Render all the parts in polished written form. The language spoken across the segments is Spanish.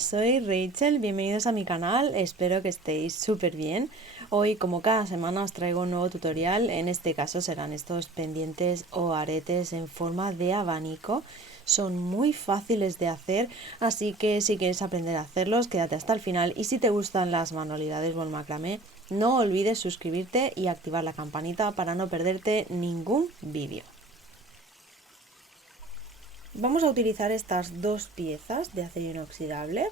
soy Rachel, bienvenidos a mi canal, espero que estéis súper bien. Hoy, como cada semana, os traigo un nuevo tutorial, en este caso serán estos pendientes o aretes en forma de abanico. Son muy fáciles de hacer, así que si quieres aprender a hacerlos, quédate hasta el final y si te gustan las manualidades o el macramé, no olvides suscribirte y activar la campanita para no perderte ningún vídeo. Vamos a utilizar estas dos piezas de acero inoxidable,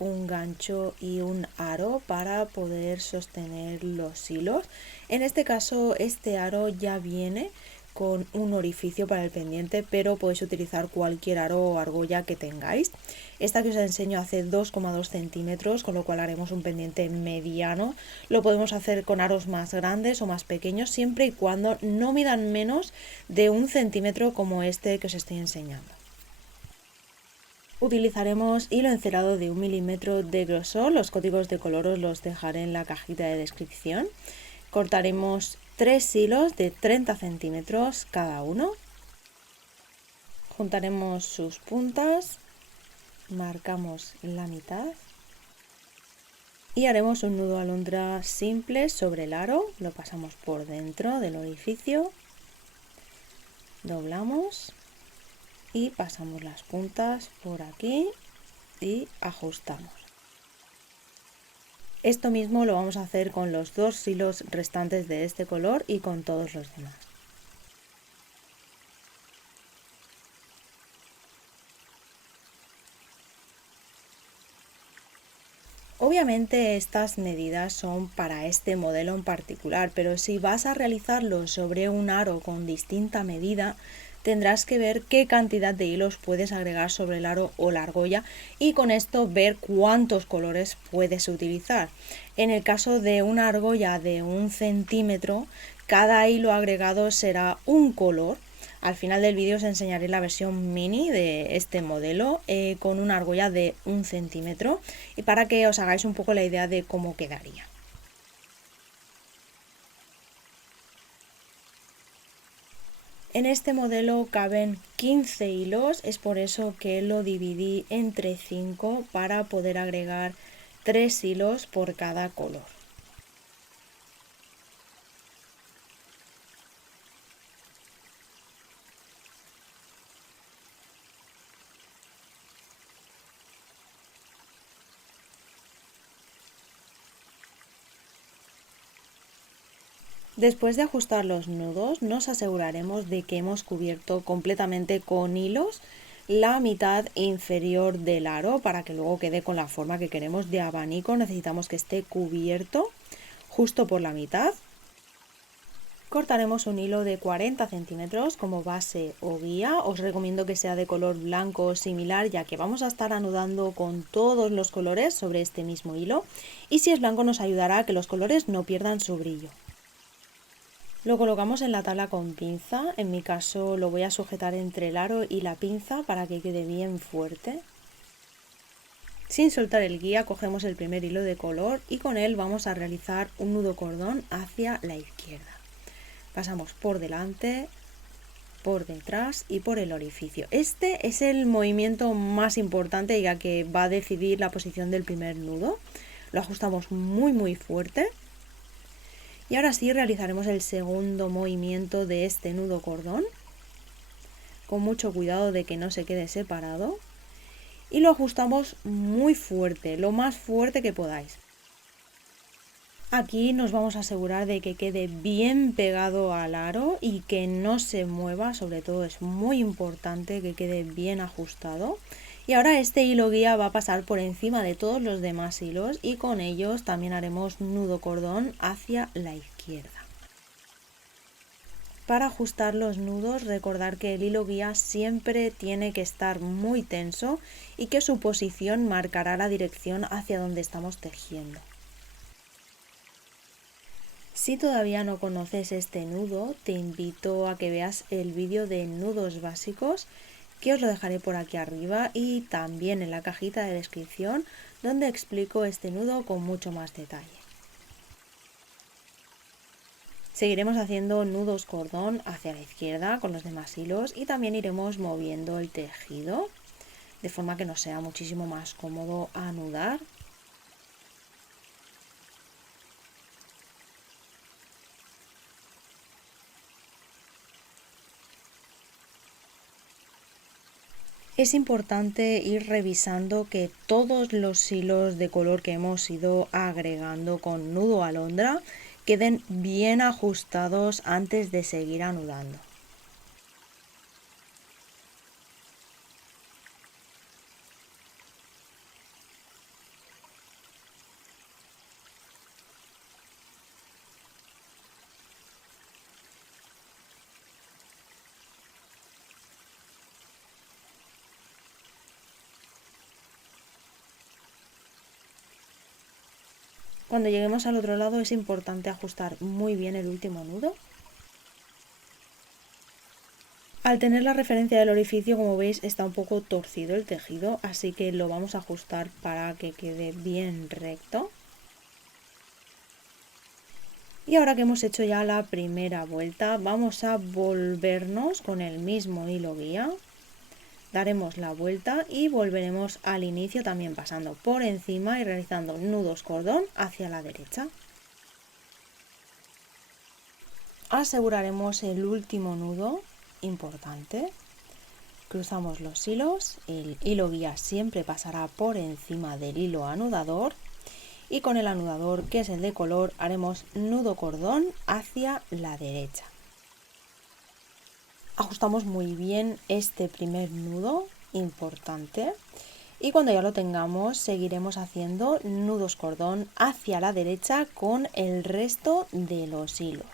un gancho y un aro para poder sostener los hilos. En este caso este aro ya viene con un orificio para el pendiente, pero podéis utilizar cualquier aro o argolla que tengáis. Esta que os enseño hace 2,2 centímetros, con lo cual haremos un pendiente mediano. Lo podemos hacer con aros más grandes o más pequeños, siempre y cuando no midan menos de 1 centímetro como este que os estoy enseñando. Utilizaremos hilo encerado de 1 milímetro de grosor, los códigos de color os los dejaré en la cajita de descripción. Cortaremos 3 hilos de 30 centímetros cada uno. Juntaremos sus puntas, marcamos la mitad y haremos un nudo alondra simple sobre el aro, lo pasamos por dentro del orificio, doblamos y pasamos las puntas por aquí y ajustamos. Esto mismo lo vamos a hacer con los dos hilos restantes de este color y con todos los demás. Obviamente estas medidas son para este modelo en particular, pero si vas a realizarlo sobre un aro con distinta medida, tendrás que ver qué cantidad de hilos puedes agregar sobre el aro o la argolla y con esto ver cuántos colores puedes utilizar. En el caso de una argolla de 1 centímetro, cada hilo agregado será un color. Al final del vídeo os enseñaré la versión mini de este modelo con una argolla de 1 centímetro y para que os hagáis un poco la idea de cómo quedaría. En este modelo caben 15 hilos, es por eso que lo dividí entre 5 para poder agregar 3 hilos por cada color. Después de ajustar los nudos, nos aseguraremos de que hemos cubierto completamente con hilos la mitad inferior del aro para que luego quede con la forma que queremos de abanico. Necesitamos que esté cubierto justo por la mitad. Cortaremos un hilo de 40 centímetros como base o guía. Os recomiendo que sea de color blanco o similar, ya que vamos a estar anudando con todos los colores sobre este mismo hilo. Y si es blanco nos ayudará a que los colores no pierdan su brillo. Lo colocamos en la tabla con pinza, en mi caso lo voy a sujetar entre el aro y la pinza para que quede bien fuerte. Sin soltar el guía cogemos el primer hilo de color y con él vamos a realizar un nudo cordón hacia la izquierda. Pasamos por delante, por detrás y por el orificio. Este es el movimiento más importante ya que va a decidir la posición del primer nudo. Lo ajustamos muy fuerte. Y ahora sí realizaremos el segundo movimiento de este nudo cordón, con mucho cuidado de que no se quede separado, y lo ajustamos muy fuerte, lo más fuerte que podáis. Aquí nos vamos a asegurar de que quede bien pegado al aro y que no se mueva, sobre todo es muy importante que quede bien ajustado. Y ahora este hilo guía va a pasar por encima de todos los demás hilos y con ellos también haremos nudo cordón hacia la izquierda. Para ajustar los nudos, recordar que el hilo guía siempre tiene que estar muy tenso y que su posición marcará la dirección hacia donde estamos tejiendo. Si todavía no conoces este nudo, te invito a que veas el vídeo de nudos básicos, que os lo dejaré por aquí arriba y también en la cajita de descripción, donde explico este nudo con mucho más detalle. Seguiremos haciendo nudos cordón hacia la izquierda con los demás hilos y también iremos moviendo el tejido. de forma que nos sea muchísimo más cómodo anudar. Es importante ir revisando que todos los hilos de color que hemos ido agregando con nudo alondra queden bien ajustados antes de seguir anudando. Cuando lleguemos al otro lado es importante ajustar muy bien el último nudo. Al tener la referencia del orificio, como veis, está un poco torcido el tejido, así que lo vamos a ajustar para que quede bien recto. Y ahora que hemos hecho ya la primera vuelta, vamos a volvernos con el mismo hilo guía. Daremos la vuelta y volveremos al inicio también pasando por encima y realizando nudos cordón hacia la derecha. Aseguraremos el último nudo importante. Cruzamos los hilos, el hilo guía siempre pasará por encima del hilo anudador y con el anudador, que es el de color, haremos nudo cordón hacia la derecha. Ajustamos muy bien este primer nudo importante y cuando ya lo tengamos seguiremos haciendo nudos cordón hacia la derecha con el resto de los hilos.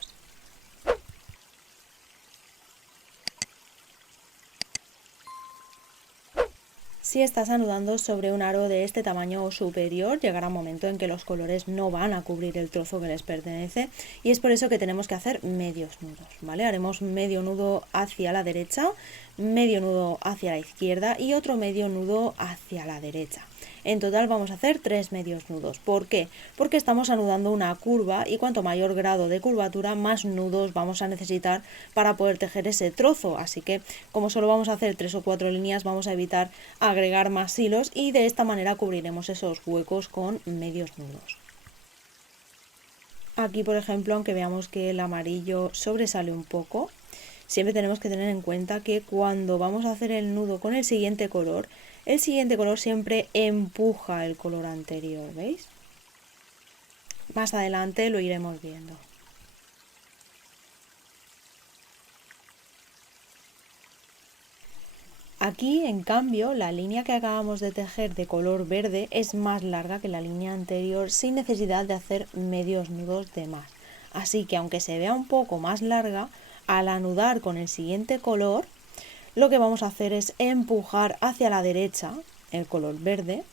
Si estás anudando sobre un aro de este tamaño o superior, llegará un momento en que los colores no van a cubrir el trozo que les pertenece y es por eso que tenemos que hacer medios nudos, ¿vale? Haremos medio nudo hacia la derecha, medio nudo hacia la izquierda y otro medio nudo hacia la derecha. En total vamos a hacer 3 medios nudos. ¿Por qué? Porque estamos anudando una curva y cuanto mayor grado de curvatura, más nudos vamos a necesitar para poder tejer ese trozo. Así que como solo vamos a hacer 3 o 4 líneas, vamos a evitar agregar más hilos y de esta manera cubriremos esos huecos con medios nudos. Aquí, por ejemplo, aunque veamos que el amarillo sobresale un poco, siempre tenemos que tener en cuenta que cuando vamos a hacer el nudo con el siguiente color siempre empuja el color anterior, ¿veis? Más adelante lo iremos viendo. Aquí, en cambio, la línea que acabamos de tejer de color verde es más larga que la línea anterior sin necesidad de hacer medios nudos de más. Así que aunque se vea un poco más larga, al anudar con el siguiente color, lo que vamos a hacer es empujar hacia la derecha el color verde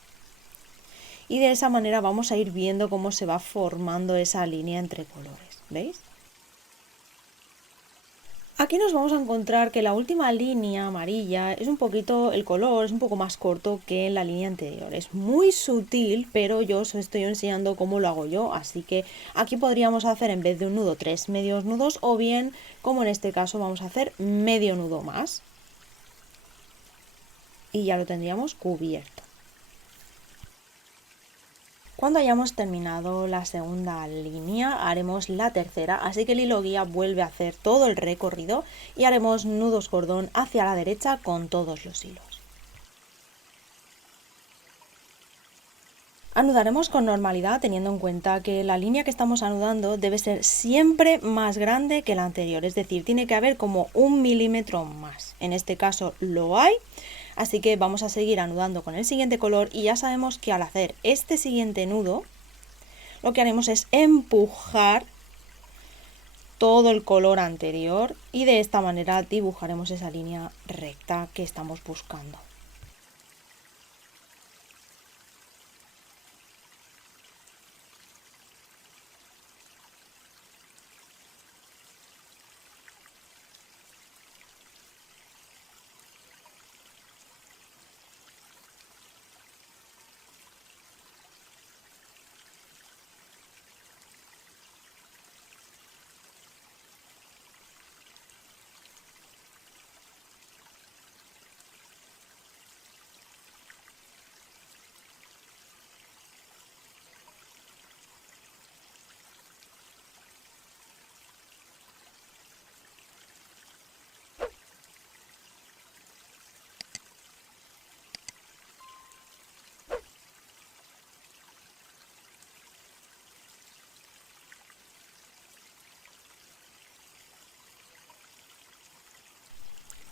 y de esa manera vamos a ir viendo cómo se va formando esa línea entre colores, ¿veis? Aquí nos vamos a encontrar que la última línea amarilla es un poquito, el color es un poco más corto que en la línea anterior. Es muy sutil, pero yo os estoy enseñando cómo lo hago yo, así que aquí podríamos hacer en vez de un nudo 3 medios nudos o bien, como en este caso, vamos a hacer medio nudo más. Y ya lo tendríamos cubierto. Cuando hayamos terminado la segunda línea, haremos la tercera, así que el hilo guía vuelve a hacer todo el recorrido y haremos nudos cordón hacia la derecha con todos los hilos. Anudaremos con normalidad teniendo en cuenta que la línea que estamos anudando debe ser siempre más grande que la anterior, es decir, tiene que haber como 1 milímetro más. En este caso lo hay. Así que vamos a seguir anudando con el siguiente color y ya sabemos que al hacer este siguiente nudo, lo que haremos es empujar todo el color anterior y de esta manera dibujaremos esa línea recta que estamos buscando.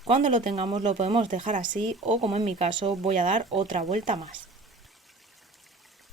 Cuando lo tengamos lo podemos dejar así o, como en mi caso, voy a dar otra vuelta más.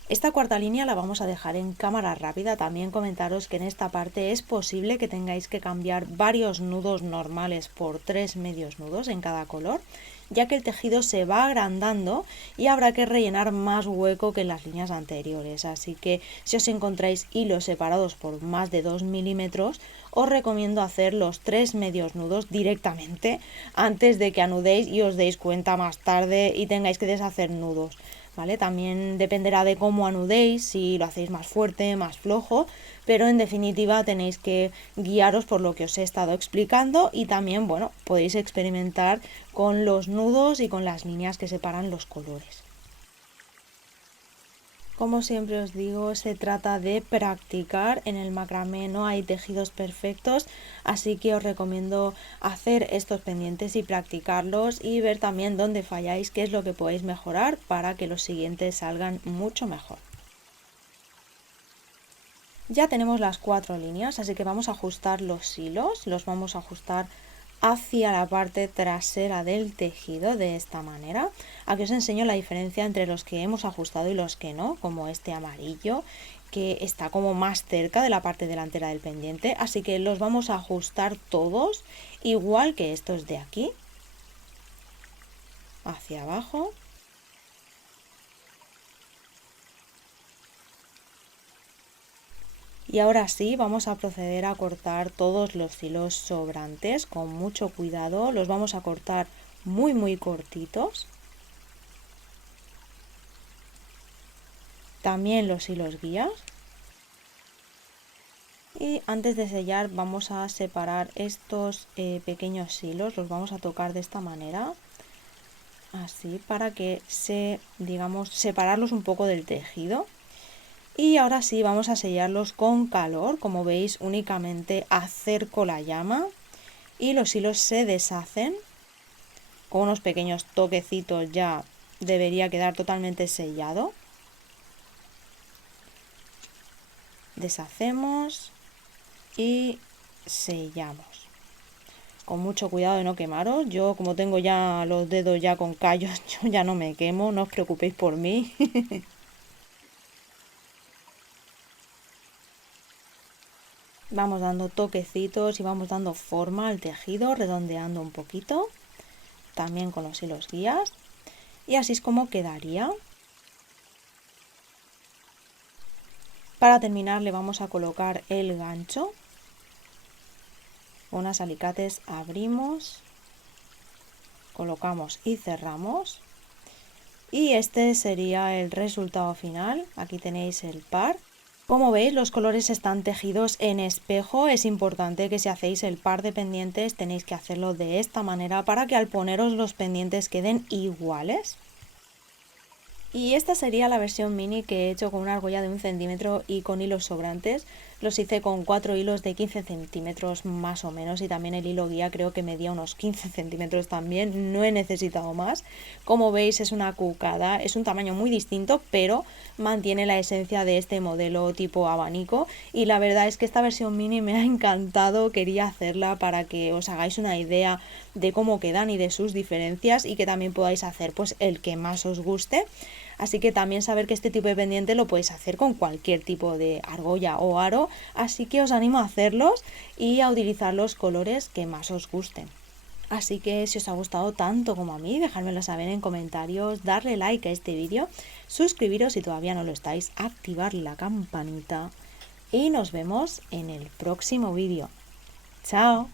Esta cuarta línea la vamos a dejar en cámara rápida. También comentaros que en esta parte es posible que tengáis que cambiar varios nudos normales por 3 medios nudos en cada color, ya que el tejido se va agrandando y habrá que rellenar más hueco que en las líneas anteriores. Así que si os encontráis hilos separados por más de 2 milímetros, os recomiendo hacer los 3 medios nudos directamente antes de que anudéis y os deis cuenta más tarde y tengáis que deshacer nudos. ¿Vale? También dependerá de cómo anudéis, si lo hacéis más fuerte, más flojo, pero en definitiva tenéis que guiaros por lo que os he estado explicando y también, bueno, podéis experimentar con los nudos y con las líneas que separan los colores. Como siempre os digo, se trata de practicar. En el macramé no hay tejidos perfectos, así que os recomiendo hacer estos pendientes y practicarlos y ver también dónde falláis, qué es lo que podéis mejorar para que los siguientes salgan mucho mejor. Ya tenemos las 4 líneas, así que vamos a ajustar los hilos, los vamos a ajustar hacia la parte trasera del tejido de esta manera. Aquí os enseño la diferencia entre los que hemos ajustado y los que no, como este amarillo que está como más cerca de la parte delantera del pendiente, así que los vamos a ajustar todos igual que estos de aquí, hacia abajo. Y ahora sí, vamos a proceder a cortar todos los hilos sobrantes con mucho cuidado. Los vamos a cortar muy cortitos. También los hilos guías. Y antes de sellar vamos a separar estos pequeños hilos. Los vamos a tocar de esta manera. Así, para que separarlos un poco del tejido. Y ahora sí, vamos a sellarlos con calor. Como veis, únicamente acerco la llama y los hilos se deshacen. Con unos pequeños toquecitos ya debería quedar totalmente sellado. Deshacemos y sellamos. Con mucho cuidado de no quemaros. Yo, como tengo ya los dedos ya con callos, yo ya no me quemo, no os preocupéis por mí. Vamos dando toquecitos y vamos dando forma al tejido, redondeando un poquito, también con los hilos guías, y así es como quedaría. Para terminar le vamos a colocar el gancho. Con unos alicates abrimos, colocamos y cerramos. Y este sería el resultado final. Aquí tenéis el par. Como veis, los colores están tejidos en espejo. Es importante que si hacéis el par de pendientes tenéis que hacerlo de esta manera para que al poneros los pendientes queden iguales. Y esta sería la versión mini que he hecho con una argolla de 1 centímetro y con hilos sobrantes. Los hice con 4 hilos de 15 centímetros más o menos y también el hilo guía creo que medía unos 15 centímetros también. No he necesitado más. Como veis es una cucada, es un tamaño muy distinto, pero mantiene la esencia de este modelo tipo abanico. Y la verdad es que esta versión mini me ha encantado. Quería hacerla para que os hagáis una idea de cómo quedan y de sus diferencias y que también podáis hacer pues el que más os guste. Así que también saber que este tipo de pendiente lo podéis hacer con cualquier tipo de argolla o aro, así que os animo a hacerlos y a utilizar los colores que más os gusten. Así que si os ha gustado tanto como a mí, dejármelo saber en comentarios, darle like a este vídeo, suscribiros si todavía no lo estáis, activar la campanita y nos vemos en el próximo vídeo. ¡Chao!